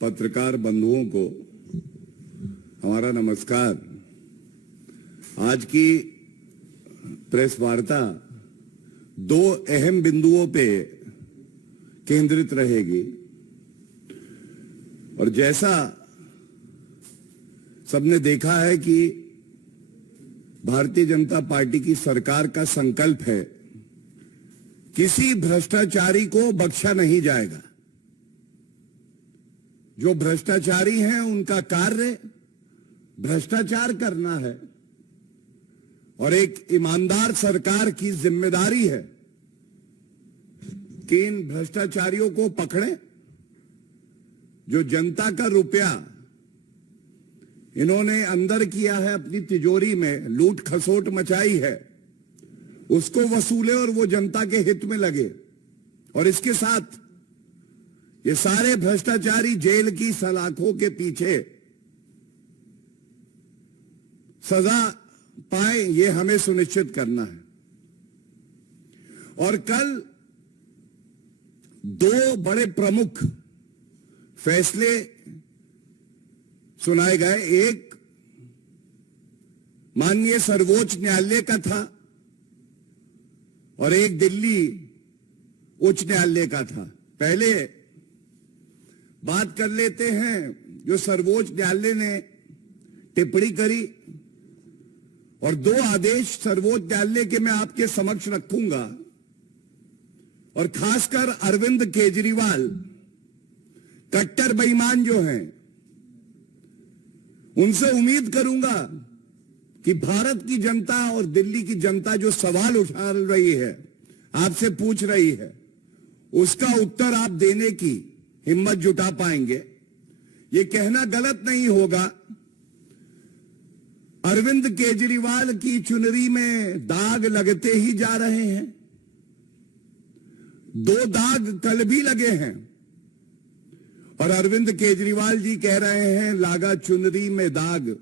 पत्रकार बंधुओं को हमारा नमस्कार। आज की प्रेस वार्ता दो अहम बिंदुओं पे केंद्रित रहेगी और जैसा सबने देखा है कि भारतीय जनता पार्टी की सरकार का संकल्प है, किसी भ्रष्टाचारी को बख्शा नहीं जाएगा। जो भ्रष्टाचारी हैं उनका कार्य भ्रष्टाचार करना है और एक ईमानदार सरकार की जिम्मेदारी है कि इन भ्रष्टाचारियों को पकड़ें। जो जनता का रुपया इन्होंने अंदर किया है, अपनी तिजोरी में लूट खसोट मचाई है, उसको वसूले और वो जनता के हित में लगे। और इसके साथ ये सारे भ्रष्टाचारी जेल की सलाखों के पीछे सजा पाए, ये हमें सुनिश्चित करना है। और कल दो बड़े प्रमुख फैसले सुनाए गए। एक माननीय सर्वोच्च न्यायालय का था और एक दिल्ली उच्च न्यायालय का था। पहले बात कर लेते हैं जो सर्वोच्च न्यायालय ने टिप्पणी करी, और दो आदेश सर्वोच्च न्यायालय के मैं आपके समक्ष रखूंगा। और खासकर अरविंद केजरीवाल कट्टर बेईमान जो हैं, उनसे उम्मीद करूंगा कि भारत की जनता और दिल्ली की जनता जो सवाल उठा रही है, आपसे पूछ रही है, उसका उत्तर आप देने की हिम्मत जुटा पाएंगे। ये कहना गलत नहीं होगा, अरविंद केजरीवाल की चुनरी में दाग लगते ही जा रहे हैं। दो दाग कल भी लगे हैं और अरविंद केजरीवाल जी कह रहे हैं, लागा चुनरी में दाग,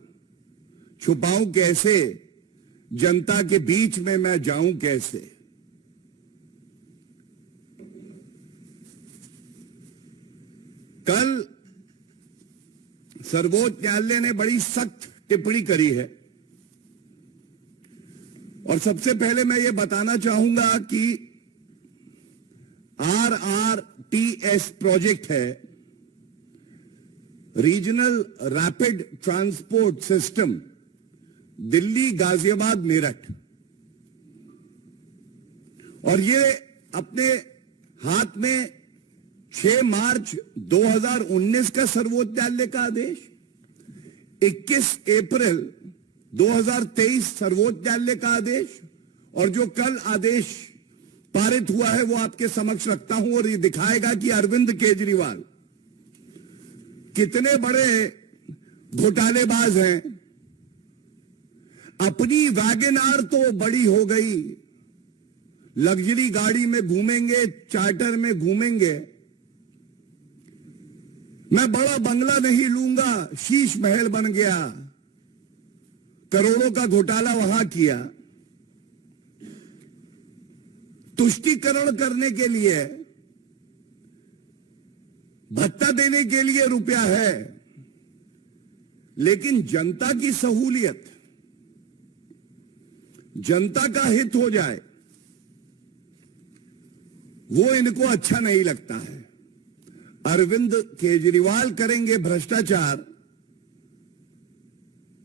छुपाऊं कैसे, जनता के बीच में मैं जाऊं कैसे। कल सर्वोच्च न्यायालय ने बड़ी सख्त टिप्पणी करी है और सबसे पहले मैं ये बताना चाहूंगा कि RRTS प्रोजेक्ट है, regional rapid transport system, Delhi Ghaziabad Meerut. और ये अपने हाथ में 6 मार्च 2019 का सर्वोच्च न्यायालय का आदेश, 21 अप्रैल 2023 सर्वोच्च न्यायालय का आदेश, और जो कल आदेश पारित हुआ है वो आपके समक्ष रखता हूं। और ये दिखाएगा कि अरविंद केजरीवाल कितने बड़े घोटालेबाज हैं। अपनी वैगनआर तो बड़ी हो गई, लग्जरी गाड़ी में घूमेंगे, चार्टर में घूमेंगे। मैं बड़ा बंगला नहीं लूंगा, शीश महल बन गया, करोड़ों का घोटाला वहां किया। तुष्टीकरण करने के लिए, भत्ता देने के लिए रुपया है, लेकिन जनता की सहूलियत, जनता का हित हो जाए, वो इनको अच्छा नहीं लगता है। अरविंद केजरीवाल करेंगे भ्रष्टाचार,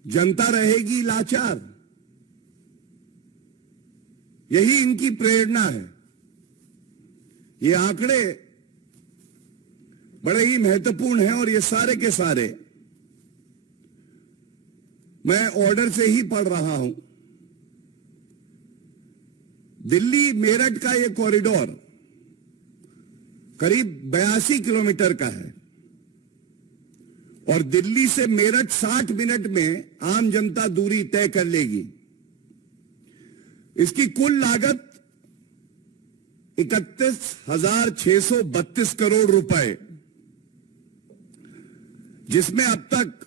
जनता रहेगी लाचार। यही इनकी प्रेरणा है। ये आंकड़े बड़े ही महत्वपूर्ण हैं और ये सारे के सारे मैं ऑर्डर से ही पढ़ रहा हूं। दिल्ली मेरठ का ये कॉरिडोर करीब 82 किलोमीटर का है और दिल्ली से मेरठ 60 मिनट में आम जनता दूरी तय कर लेगी। इसकी कुल लागत 31,632 करोड़ रुपए, जिसमें अब तक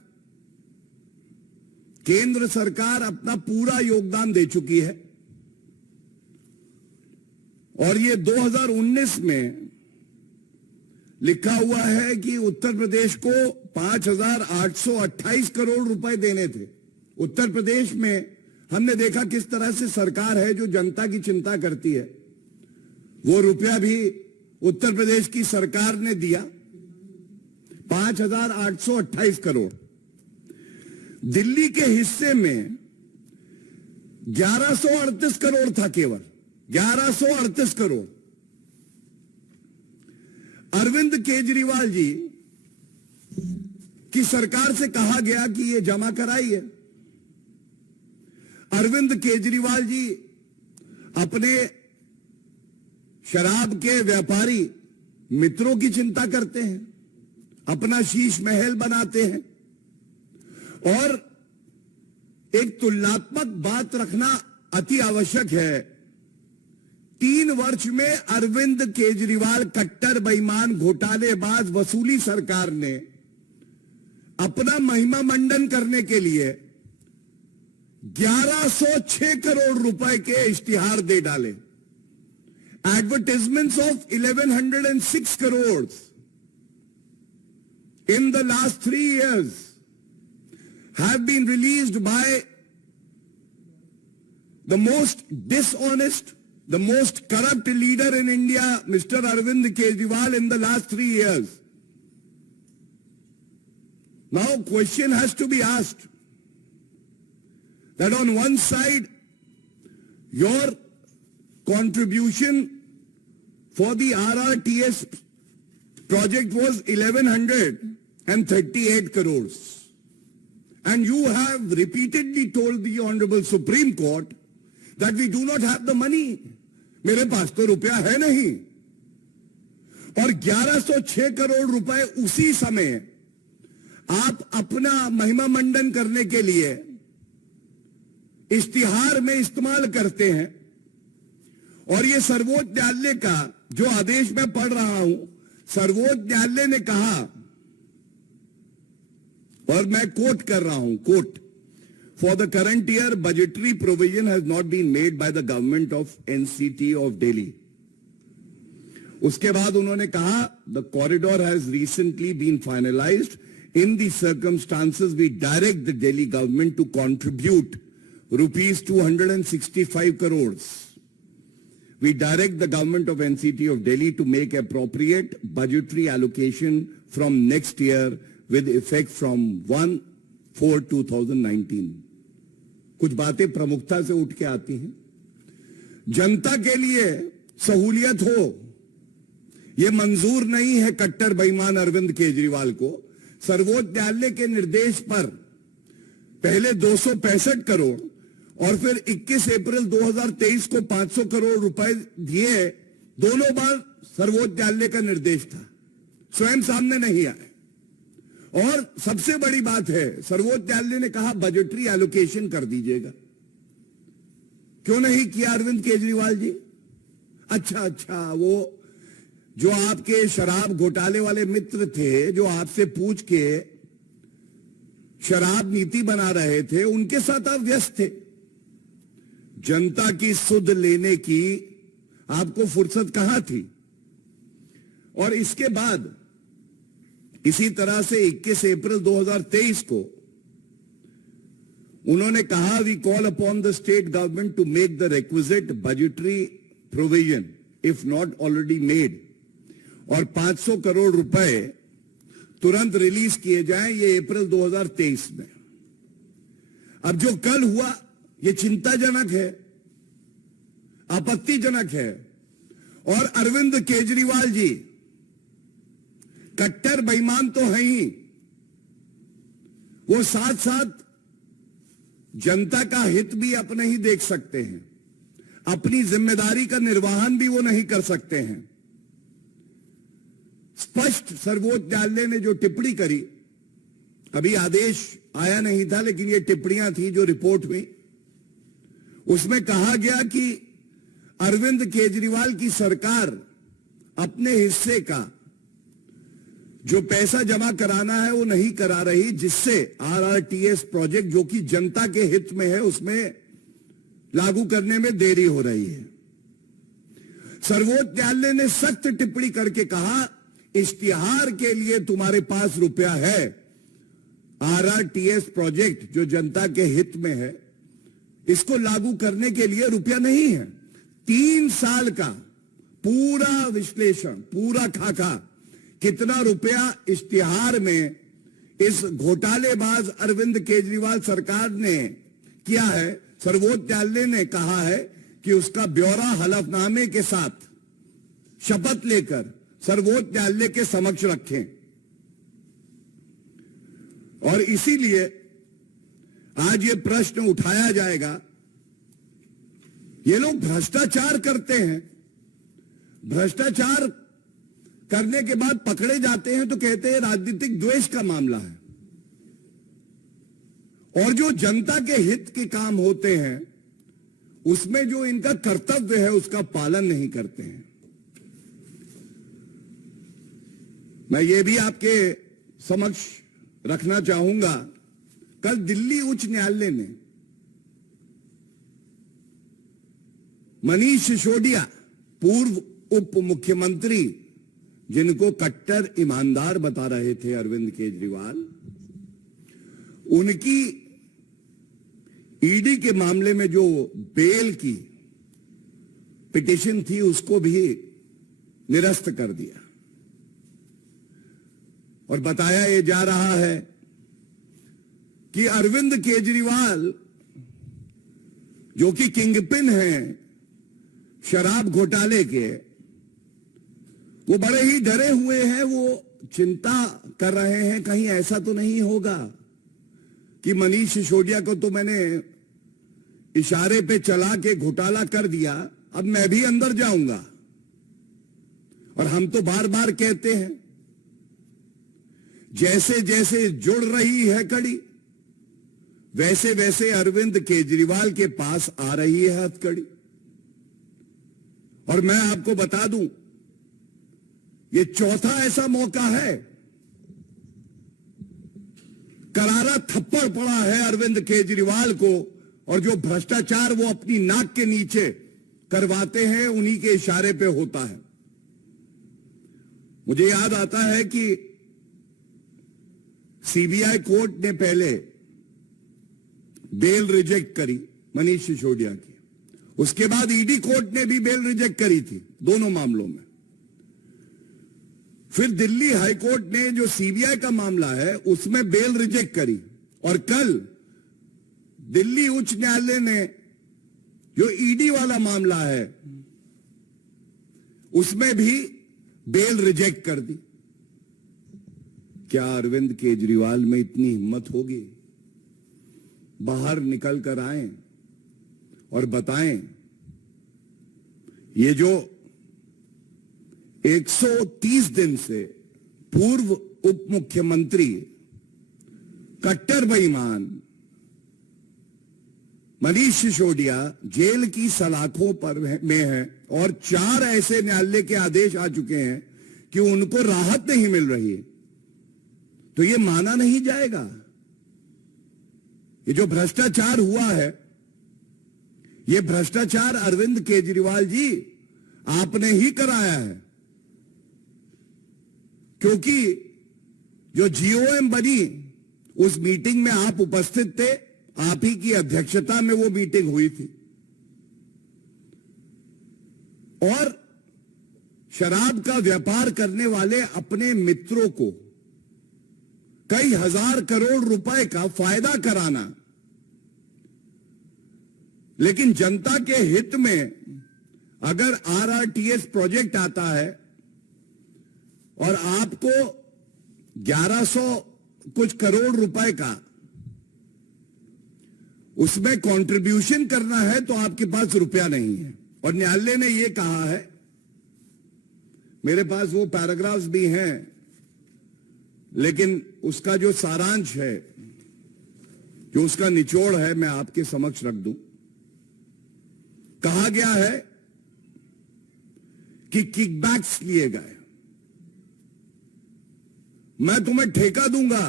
केंद्र सरकार अपना पूरा योगदान दे चुकी है। और ये 2019 में लिखा हुआ है कि उत्तर प्रदेश को 5,828 करोड़ रुपए देने थे। उत्तर प्रदेश में हमने देखा किस तरह से सरकार है जो जनता की चिंता करती है। वो रुपया भी उत्तर प्रदेश की सरकार ने दिया, 5,828 करोड़। दिल्ली के हिस्से में 1138 करोड़ था, केवल 1138 करोड़। अरविंद केजरीवाल जी की सरकार से कहा गया कि ये जमा कराइए। अरविंद केजरीवाल जी अपने शराब के व्यापारी मित्रों की चिंता करते हैं, अपना शीश महल बनाते हैं, और एक तुलनात्मक बात रखना अति आवश्यक है। 3 वर्ष में अरविंद केजरीवाल कट्टर बेईमान घोटालेबाज वसूली सरकार ने अपना महिमा मंडन करने के लिए 1106 करोड़ रुपए के इश्तिहार दे डाले। Advertisements of 1,106 crores in the last 3 years have been released by the most dishonest, the most corrupt leader in India, Mr. Arvind Kejriwal, in the last 3 years. Now, question has to be asked that on one side, your contribution for the RRTS project was 1,138 crores. And you have repeatedly told the Honorable Supreme Court that we do not have the money. मेरे पास तो रुपया है नहीं। और 1106 करोड़ रुपए उसी समय आप अपना महिमा मंडन करने के लिए इश्तिहार में इस्तेमाल करते हैं। और ये सर्वोच्च न्यायालय का जो आदेश मैं पढ़ रहा हूं, सर्वोच्च न्यायालय ने कहा, और मैं कोट कर रहा हूं, quote, for the current year budgetary provision has not been made by the government of NCT of Delhi. उसके बाद उन्होंने कहा, the corridor has recently been finalised. In the circumstances we direct the Delhi government to contribute rupees 265 crores. We direct the government of NCT of Delhi to make appropriate budgetary allocation from next year with effect from 1/4/2019. कुछ बातें प्रमुखता से उठ के आती हैं। जनता के लिए सहूलियत हो, यह मंजूर नहीं है कट्टर बेईमान अरविंद केजरीवाल को। सर्वोच्च न्यायालय के निर्देश पर पहले 265 करोड़ और फिर 21 अप्रैल 2023 को 500 करोड़ रुपए दिए। दोनों बार सर्वोच्च न्यायालय का निर्देश था, स्वयं सामने नहीं आए। और सबसे बड़ी बात है, सर्वोच्च न्यायालय ने कहा बजटरी एलोकेशन कर दीजिएगा। क्यों नहीं किया अरविंद केजरीवाल जी? अच्छा, वो जो आपके शराब घोटाले वाले मित्र थे, जो आपसे पूछ के शराब नीति बना रहे थे, उनके साथ आप व्यस्त थे। जनता की सुध लेने की आपको फुर्सत कहां थी? और इसके बाद इसी तरह से 21 अप्रैल 2023 को उन्होंने कहा, we call upon the state government to make the requisite budgetary provision if not already made, और 500 करोड़ रुपए तुरंत रिलीज किए जाएं, ये अप्रैल 2023 में। अब जो कल हुआ ये चिंताजनक है, आपत्तिजनक है। और अरविंद केजरीवाल जी कट्टर बेईमान तो हैं ही, वो साथ साथ जनता का हित भी अपने ही देख सकते हैं, अपनी जिम्मेदारी का निर्वहन भी वो नहीं कर सकते हैं। स्पष्ट सर्वोच्च न्यायालय ने जो टिप्पणी करी, अभी आदेश आया नहीं था लेकिन ये टिप्पणियां थी जो रिपोर्ट में, उसमें कहा गया कि अरविंद केजरीवाल की सरकार अपने हिस्से का जो पैसा जमा कराना है वो नहीं करा रही, जिससे आरआरटीएस प्रोजेक्ट जो कि जनता के हित में है उसमें लागू करने में देरी हो रही है। सर्वोच्च न्यायालय ने सख्त टिप्पणी करके कहा, इश्तिहार के लिए तुम्हारे पास रुपया है, आरआरटीएस प्रोजेक्ट जो जनता के हित में है, इसको लागू करने के लिए रुपया नहीं है। 3 साल का पूरा विश्लेषण, पूरा खाका, कितना रुपया इश्तिहार में इस घोटालेबाज अरविंद केजरीवाल सरकार ने किया है, सर्वोच्च न्यायालय ने कहा है कि उसका ब्यौरा हलफनामे के साथ शपथ लेकर सर्वोच्च न्यायालय के समक्ष रखें। और इसीलिए आज ये प्रश्न उठाया जाएगा, ये लोग भ्रष्टाचार करते हैं, भ्रष्टाचार करने के बाद पकड़े जाते हैं तो कहते हैं राजनीतिक द्वेष का मामला है, और जो जनता के हित के काम होते हैं उसमें जो इनका कर्तव्य है उसका पालन नहीं करते हैं। मैं ये भी आपके समक्ष रखना चाहूंगा, कल दिल्ली उच्च न्यायालय ने मनीष सिसोदिया, पूर्व उप मुख्यमंत्री जिनको कट्टर ईमानदार बता रहे थे अरविंद केजरीवाल, उनकी ईडी के मामले में जो बेल की पिटीशन थी उसको भी निरस्त कर दिया और बताया ये जा रहा है कि अरविंद केजरीवाल जो कि किंगपिन हैं शराब घोटाले के, वो बड़े ही डरे हुए हैं, वो चिंता कर रहे हैं कहीं ऐसा तो नहीं होगा कि मनीष सिसोदिया को तो मैंने इशारे पे चला के घोटाला कर दिया, अब मैं भी अंदर जाऊंगा। और हम तो बार बार कहते हैं जैसे जैसे जुड़ रही है कड़ी, वैसे वैसे अरविंद केजरीवाल के पास आ रही है हथकड़ी। और मैं आपको बता दूं, ये चौथा ऐसा मौका है, करारा थप्पड़ पड़ा है अरविंद केजरीवाल को, और जो भ्रष्टाचार वो अपनी नाक के नीचे करवाते हैं उन्हीं के इशारे पे होता है। मुझे याद आता है कि सीबीआई कोर्ट ने पहले बेल रिजेक्ट करी मनीष सिसोदिया की, उसके बाद ईडी कोर्ट ने भी बेल रिजेक्ट करी थी दोनों मामलों में। फिर दिल्ली हाई कोर्ट ने जो सीबीआई का मामला है उसमें बेल रिजेक्ट करी, और कल दिल्ली उच्च न्यायालय ने जो ईडी वाला मामला है उसमें भी बेल रिजेक्ट कर दी। क्या अरविंद केजरीवाल में इतनी हिम्मत होगी? बाहर निकल कर आए और बताएं, ये जो 130 दिन से पूर्व उप मुख्यमंत्री कट्टर बेईमान मनीष सिसोदिया जेल की सलाखों पर में है, और 4 ऐसे न्यायालय के आदेश आ चुके हैं कि उनको राहत नहीं मिल रही है, तो ये माना नहीं जाएगा। ये जो भ्रष्टाचार हुआ है, ये भ्रष्टाचार अरविंद केजरीवाल जी आपने ही कराया है, क्योंकि जो जीओएम बनी उस मीटिंग में आप उपस्थित थे, आप ही की अध्यक्षता में वो मीटिंग हुई थी, और शराब का व्यापार करने वाले अपने मित्रों को कई हजार करोड़ रुपए का फायदा कराना, लेकिन जनता के हित में अगर आरआरटीएस प्रोजेक्ट आता है और आपको 1100 कुछ करोड़ रुपए का उसमें कंट्रीब्यूशन करना है तो आपके पास रुपया नहीं है। और न्यायालय ने यह कहा है, मेरे पास वो पैराग्राफ्स भी हैं, लेकिन उसका जो सारांश है, जो उसका निचोड़ है, मैं आपके समक्ष रख दूं। कहा गया है कि किकबैक्स लिए गए, मैं तुम्हें ठेका दूंगा,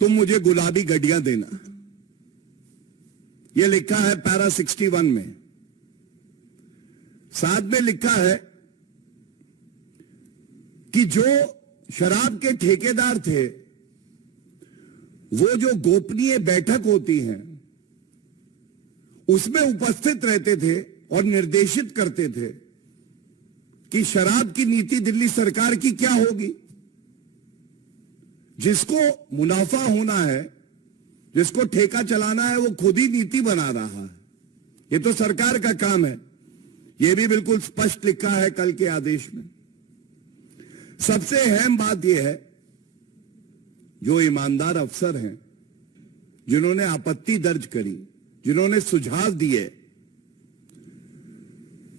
तुम मुझे गुलाबी गड्डियां देना। यह लिखा है पैरा 61 में। साथ में लिखा है कि जो शराब के ठेकेदार थे वो जो गोपनीय बैठक होती है उसमें उपस्थित रहते थे और निर्देशित करते थे कि शराब की नीति दिल्ली सरकार की क्या होगी। जिसको मुनाफा होना है, जिसको ठेका चलाना है, वो खुद ही नीति बना रहा है। ये तो सरकार का काम है। ये भी बिल्कुल स्पष्ट लिखा है कल के आदेश में। सबसे अहम बात यह है, जो ईमानदार अफसर हैं, जिन्होंने आपत्ति दर्ज करी, जिन्होंने सुझाव दिए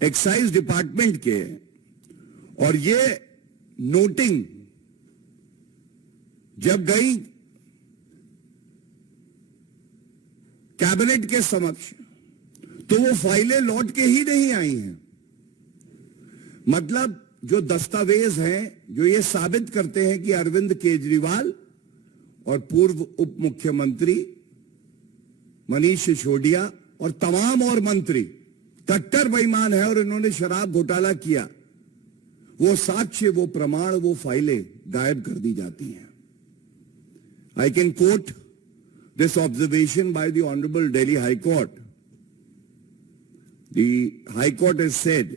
एक्साइज डिपार्टमेंट के, और ये नोटिंग जब गई कैबिनेट के समक्ष तो वो फाइलें लौट के ही नहीं आई हैं। मतलब जो दस्तावेज हैं जो ये साबित करते हैं कि अरविंद केजरीवाल और पूर्व उप मुख्यमंत्री मनीष सिसोदिया और तमाम और मंत्री कट्टर बेईमान है और इन्होंने शराब घोटाला किया, वो साक्ष्य, वो प्रमाण, वो फाइलें गायब कर दी जाती हैं। I can quote this observation by the Honorable Delhi High Court. The High Court has said,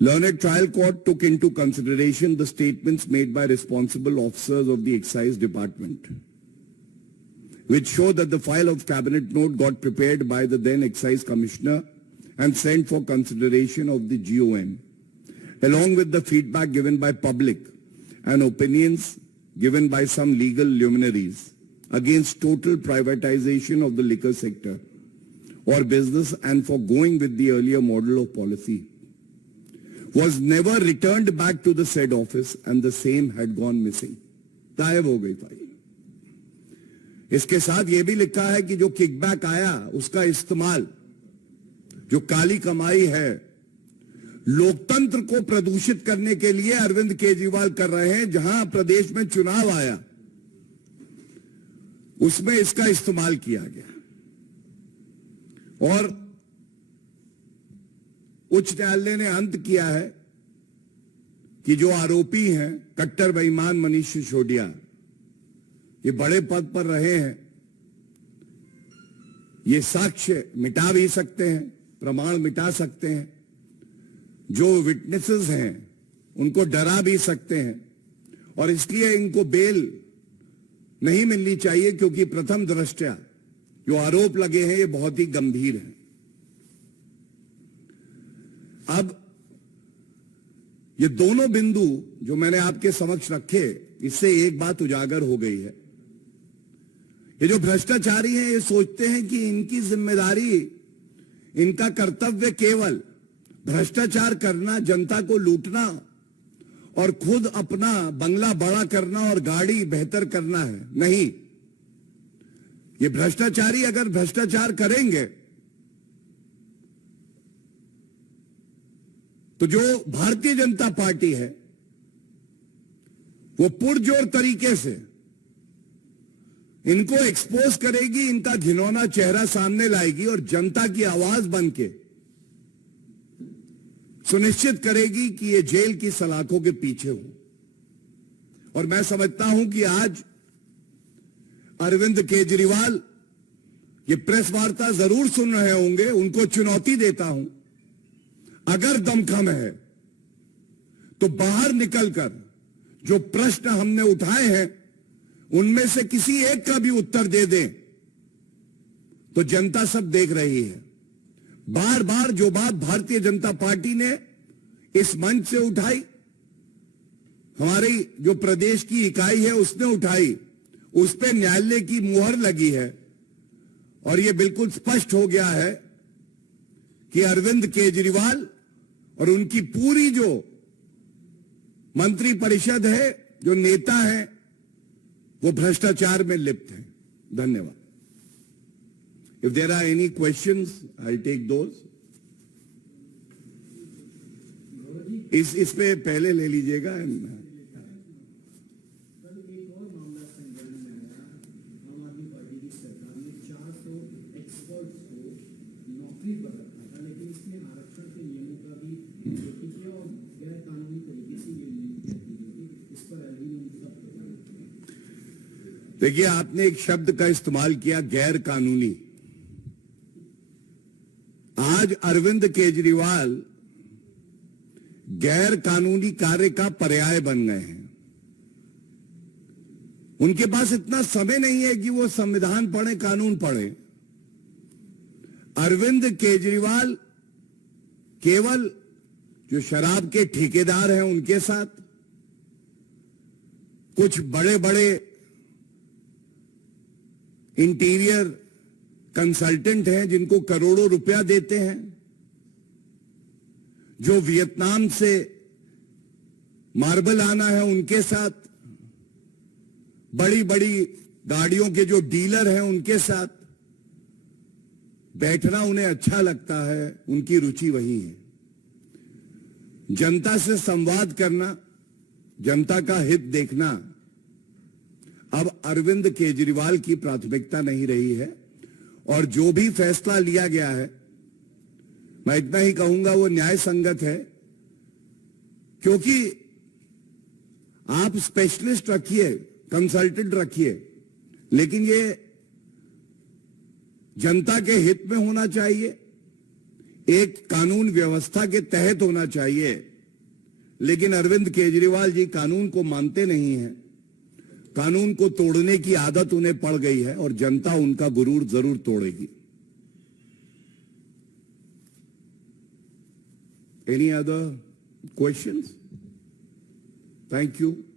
Learned Trial Court took into consideration the statements made by responsible officers of the Excise Department, which show that the file of cabinet note got prepared by the then Excise Commissioner and sent for consideration of the GOM, along with the feedback given by public and opinions given by some legal luminaries against total privatization of the liquor sector or business and for going with the earlier model of policy, was never returned back to the said office and the same had gone missing. गायब हो गई file. इसके साथ ये भी लिखा है कि जो किकबैक आया उसका इस्तेमाल, जो काली कमाई है, लोकतंत्र को प्रदूषित करने के लिए अरविंद केजरीवाल कर रहे हैं। जहां प्रदेश में चुनाव आया उसमें इसका इस्तेमाल किया गया और उच्च न्यायालय ने अंत किया है कि जो आरोपी हैं कट्टर बेईमान मनीष सिसोदिया, ये बड़े पद पर रहे हैं, ये साक्ष्य मिटा भी सकते हैं, प्रमाण मिटा सकते हैं, जो विटनेसेस हैं उनको डरा भी सकते हैं और इसलिए इनको बेल नहीं मिलनी चाहिए, क्योंकि प्रथम दृष्टया जो आरोप लगे हैं ये बहुत ही गंभीर हैं। अब ये दोनों बिंदु जो मैंने आपके समक्ष रखे, इससे एक बात उजागर हो गई है। ये जो भ्रष्टाचारी हैं ये सोचते हैं कि इनकी जिम्मेदारी, इनका कर्तव्य केवल भ्रष्टाचार करना, जनता को लूटना और खुद अपना बंगला बड़ा करना और गाड़ी बेहतर करना है। नहीं, ये भ्रष्टाचारी अगर भ्रष्टाचार करेंगे तो जो भारतीय जनता पार्टी है वो पुरजोर तरीके से इनको एक्सपोज करेगी, इनका घिनौना चेहरा सामने लाएगी और जनता की आवाज बनके सुनिश्चित करेगी कि ये जेल की सलाखों के पीछे हो। और मैं समझता हूं कि आज अरविंद केजरीवाल ये प्रेस वार्ता जरूर सुन रहे होंगे। उनको चुनौती देता हूं, अगर दमखम है तो बाहर निकलकर जो प्रश्न हमने उठाए हैं उनमें से किसी एक का भी उत्तर दे दें तो जनता सब देख रही है। बार बार जो बात भारतीय जनता पार्टी ने इस मंच से उठाई, हमारी जो प्रदेश की इकाई है उसने उठाई, उस पे न्यायालय की मुहर लगी है और यह बिल्कुल स्पष्ट हो गया है कि अरविंद केजरीवाल और उनकी पूरी जो मंत्री परिषद है, जो नेता है, वो भ्रष्टाचार में लिप्त हैं। धन्यवाद। If there are any questions, I'll take those. इस पे पहले ले लीजिएगा। नौकरी पर रखा था, लेकिन इसमें आरक्षण के नियमों का भी देखिए, आपने एक शब्द का इस्तेमाल किया, गैर कानूनी। आज अरविंद केजरीवाल गैर कानूनी कार्य का पर्याय बन गए हैं। उनके पास इतना समय नहीं है कि वो संविधान पढ़े, कानून पढ़े। अरविंद केजरीवाल केवल जो शराब के ठेकेदार हैं उनके साथ, कुछ बड़े बड़े इंटीरियर कंसल्टेंट हैं जिनको करोड़ों रुपया देते हैं, जो वियतनाम से मार्बल आना है उनके साथ, बड़ी बड़ी गाड़ियों के जो डीलर हैं उनके साथ बैठना उन्हें अच्छा लगता है, उनकी रुचि वही है। जनता से संवाद करना, जनता का हित देखना अब अरविंद केजरीवाल की प्राथमिकता नहीं रही है। और जो भी फैसला लिया गया है, मैं इतना ही कहूंगा, वो न्याय संगत है। क्योंकि आप स्पेशलिस्ट रखिए, कंसल्टेंट रखिए, लेकिन ये जनता के हित में होना चाहिए, एक कानून व्यवस्था के तहत होना चाहिए। लेकिन अरविंद केजरीवाल जी कानून को मानते नहीं हैं, कानून को तोड़ने की आदत उन्हें पड़ गई है और जनता उनका गुरूर जरूर तोड़ेगी। Any other questions? Thank you.